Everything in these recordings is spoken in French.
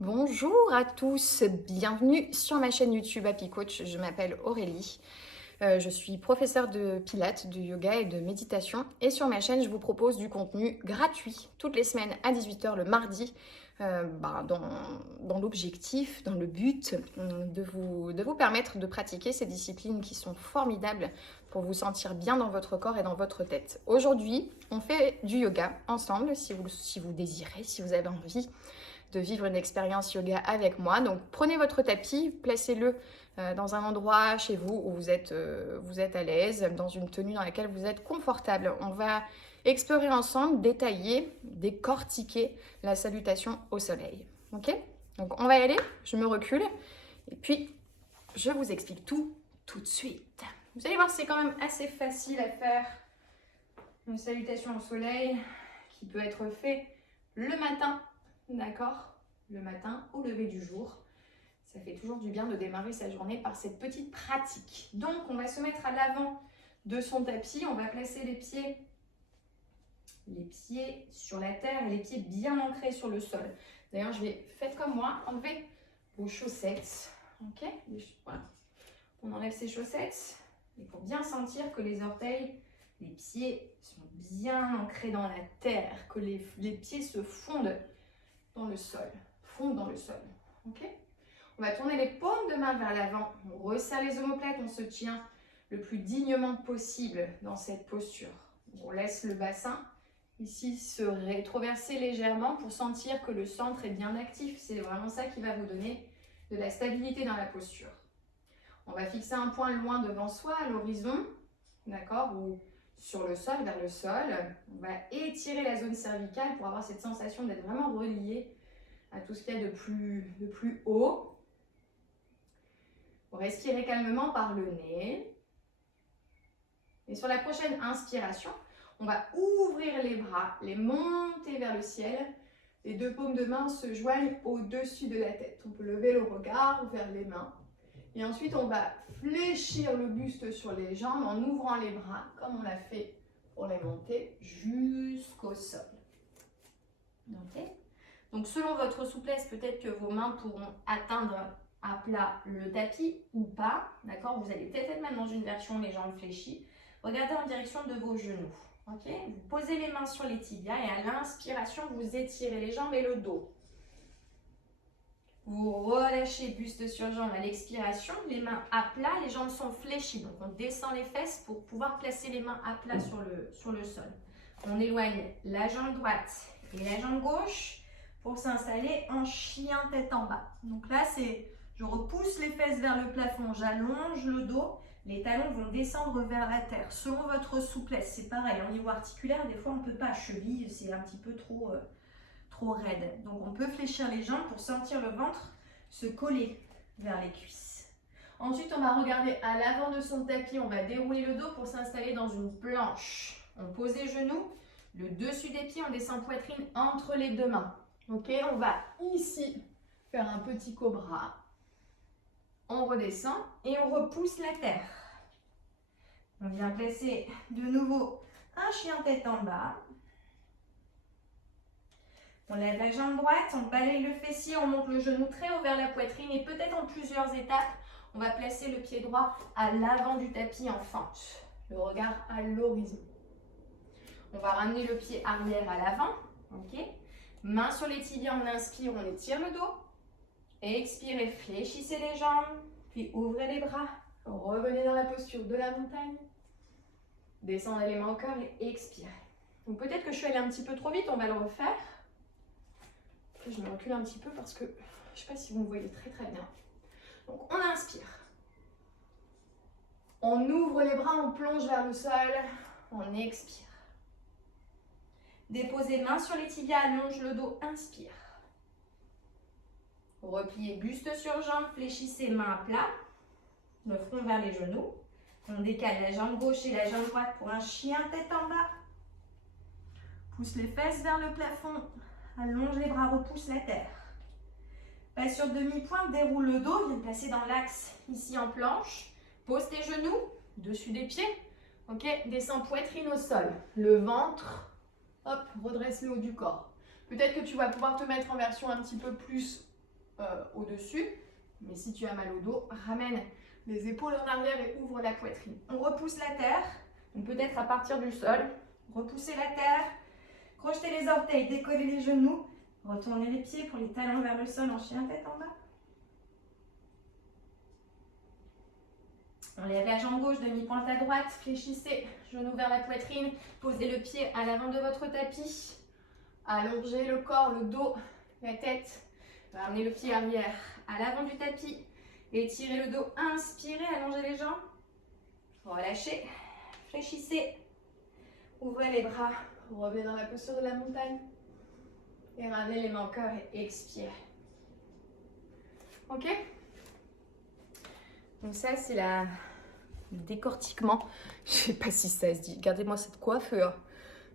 Bonjour à tous, bienvenue sur ma chaîne YouTube Happy Coach. Je m'appelle Aurélie. Je suis professeure de pilates, de yoga et de méditation. Et sur ma chaîne, je vous propose du contenu gratuit toutes les semaines à 18 h le mardi, dans l'objectif, dans le but de vous permettre de pratiquer ces disciplines qui sont formidables pour vous sentir bien dans votre corps et dans votre tête. Aujourd'hui, on fait du yoga ensemble si vous désirez, si vous avez envie de vivre une expérience yoga avec moi. Donc prenez votre tapis, placez-le dans un endroit chez vous où vous êtes à l'aise, dans une tenue dans laquelle vous êtes confortable. On va explorer ensemble, détailler, décortiquer la salutation au soleil. Ok? Donc on va y aller, je me recule et puis je vous explique tout de suite. Vous allez voir, c'est quand même assez facile à faire. Une salutation au soleil qui peut être faite le matin. D'accord? Le matin au lever du jour. Ça fait toujours du bien de démarrer sa journée par cette petite pratique. Donc, on va se mettre à l'avant de son tapis. On va placer les pieds sur la terre et les pieds bien ancrés sur le sol. D'ailleurs, faites comme moi, enlevez vos chaussettes. Ok? Voilà. On enlève ses chaussettes. Il faut bien sentir que les orteils, les pieds sont bien ancrés dans la terre, que les pieds se fondent dans le sol, ok? On va tourner les paumes de main vers l'avant, on resserre les omoplates, on se tient le plus dignement possible dans cette posture. On laisse le bassin ici se rétroverser légèrement pour sentir que le centre est bien actif. C'est vraiment ça qui va vous donner de la stabilité dans la posture. On va fixer un point loin devant soi, à l'horizon, d'accord, ou sur le sol, vers le sol. On va étirer la zone cervicale pour avoir cette sensation d'être vraiment relié à tout ce qu'il y a de plus haut. On respire calmement par le nez. Et sur la prochaine inspiration, on va ouvrir les bras, les monter vers le ciel. Les deux paumes de main se joignent au-dessus de la tête. On peut lever le regard vers les mains. Et ensuite, on va fléchir le buste sur les jambes en ouvrant les bras, comme on l'a fait pour les monter jusqu'au sol. Ok? Donc, selon votre souplesse, peut-être que vos mains pourront atteindre à plat le tapis ou pas. D'accord? Vous allez peut-être être même dans une version les jambes fléchies. Regardez en direction de vos genoux. Ok? Vous posez les mains sur les tibias et à l'inspiration, vous étirez les jambes et le dos. Vous relâchez buste sur jambe à l'expiration, les mains à plat, les jambes sont fléchies. Donc on descend les fesses pour pouvoir placer les mains à plat sur le sol. On éloigne la jambe droite et la jambe gauche pour s'installer en chien tête en bas. Donc là, je repousse les fesses vers le plafond, j'allonge le dos, les talons vont descendre vers la terre. Selon votre souplesse, c'est pareil, au niveau articulaire, des fois on ne peut pas, cheville, c'est un petit peu trop raide. Donc on peut fléchir les jambes pour sentir le ventre se coller vers les cuisses. Ensuite, on va regarder à l'avant de son tapis, on va dérouler le dos pour s'installer dans une planche. On pose les genoux, le dessus des pieds, on descend poitrine entre les deux mains. Ok, on va ici faire un petit cobra. On redescend et on repousse la terre. On vient placer de nouveau un chien tête en bas. On lève la jambe droite, on balaye le fessier, on monte le genou très haut vers la poitrine et peut-être en plusieurs étapes, on va placer le pied droit à l'avant du tapis en fente. Le regard à l'horizon. On va ramener le pied arrière à l'avant. Ok. Main sur les tibias, on inspire, on étire le dos. Expirez, fléchissez les jambes, puis ouvrez les bras. Revenez dans la posture de la montagne. Descendez les mains au cœur et expirez. Donc peut-être que je suis allée un petit peu trop vite, on va le refaire. Je me recule un petit peu parce que je ne sais pas si vous me voyez très bien. Donc on inspire. On ouvre les bras, on plonge vers le sol. On expire. Déposez main sur les tibias, allonge le dos, inspire. Repliez buste sur jambe, fléchissez main à plat. Le front vers les genoux. On décale la jambe gauche et la jambe droite pour un chien tête en bas. Pousse les fesses vers le plafond. Allonge les bras, repousse la terre. Passe sur demi-pointe, déroule le dos, viens placer dans l'axe ici en planche. Pose tes genoux, dessus des pieds. Ok, descends poitrine au sol. Le ventre, hop, redresse le haut du corps. Peut-être que tu vas pouvoir te mettre en version un petit peu plus au-dessus. Mais si tu as mal au dos, ramène les épaules en arrière et ouvre la poitrine. On repousse la terre, donc peut-être à partir du sol. Repousser la terre, crocheter les orteils, décoller les genoux, retourner les pieds pour les talons vers le sol en chien tête en bas. Enlève la jambe gauche, demi-pointe à droite, fléchissez, genou vers la poitrine, posez le pied à l'avant de votre tapis, allongez le corps, le dos, la tête, ramenez le pied arrière à l'avant du tapis, étirez le dos, inspirez, allongez les jambes, relâchez, fléchissez, ouvrez les bras, revenez dans la posture de la montagne et ramenez les mains au cœur et expirez. Ok? Donc ça, c'est le décortiquement, je ne sais pas si ça se dit, regardez-moi cette coiffure,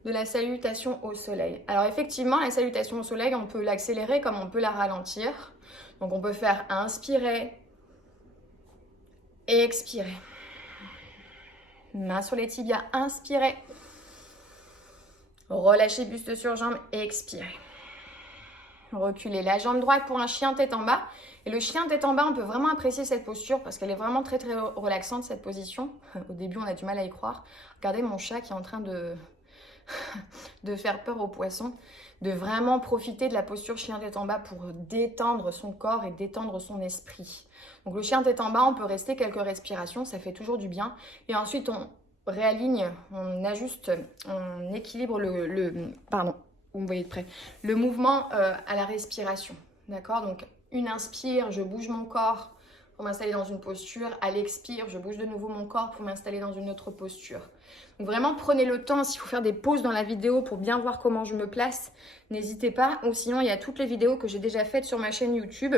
de la salutation au soleil. Alors effectivement, la salutation au soleil, on peut l'accélérer comme on peut la ralentir. Donc on peut faire inspirer, expirer. Main sur les tibias, inspirez. Relâchez buste sur jambe, expirez. Reculez la jambe droite pour un chien tête en bas. Et le chien tête en bas, on peut vraiment apprécier cette posture parce qu'elle est vraiment très très relaxante cette position. Au début, on a du mal à y croire. Regardez mon chat qui est en train de faire peur aux poissons. De vraiment profiter de la posture chien tête en bas pour détendre son corps et détendre son esprit. Donc le chien tête en bas, on peut rester quelques respirations, ça fait toujours du bien. Et ensuite, on réaligne, on ajuste, on équilibre pardon, vous me voyez de près, le mouvement à la respiration. D'accord? Donc une inspire, je bouge mon corps pour m'installer dans une posture. À l'expire, je bouge de nouveau mon corps pour m'installer dans une autre posture. Donc vraiment, prenez le temps. S'il faut faire des pauses dans la vidéo pour bien voir comment je me place, n'hésitez pas. Ou sinon, il y a toutes les vidéos que j'ai déjà faites sur ma chaîne YouTube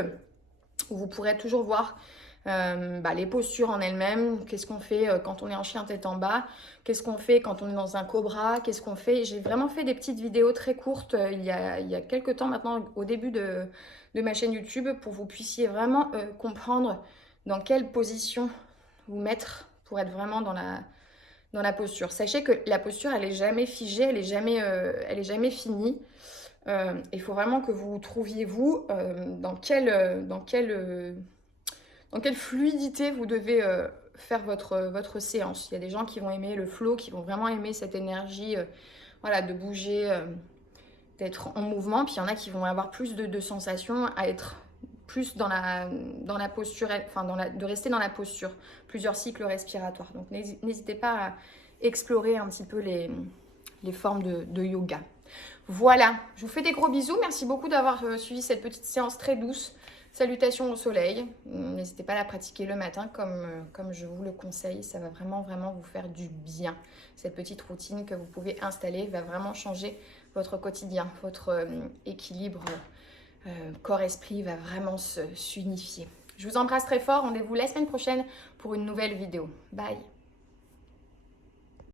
où vous pourrez toujours voir les postures en elles-mêmes. Qu'est-ce qu'on fait quand on est en chien tête en bas? Qu'est-ce qu'on fait quand on est dans un cobra? Qu'est-ce qu'on fait? J'ai vraiment fait des petites vidéos très courtes il y a quelques temps maintenant, au début de ma chaîne YouTube, pour que vous puissiez vraiment comprendre dans quelle position vous mettre pour être vraiment dans la posture. Sachez que la posture, elle n'est jamais figée, elle est jamais finie. Il faut vraiment que vous trouviez, vous, dans quelle fluidité vous devez faire votre séance. Il y a des gens qui vont aimer le flow, qui vont vraiment aimer cette énergie de bouger, d'être en mouvement. Puis il y en a qui vont avoir plus de sensations à être plus dans la posture, de rester dans la posture, plusieurs cycles respiratoires. Donc n'hésitez pas à explorer un petit peu les formes de yoga. Voilà, je vous fais des gros bisous. Merci beaucoup d'avoir suivi cette petite séance très douce. Salutations au soleil. N'hésitez pas à la pratiquer le matin comme je vous le conseille. Ça va vraiment, vraiment vous faire du bien. Cette petite routine que vous pouvez installer va vraiment changer votre quotidien. Votre équilibre corps-esprit va vraiment s'unifier. Je vous embrasse très fort. Rendez-vous la semaine prochaine pour une nouvelle vidéo. Bye!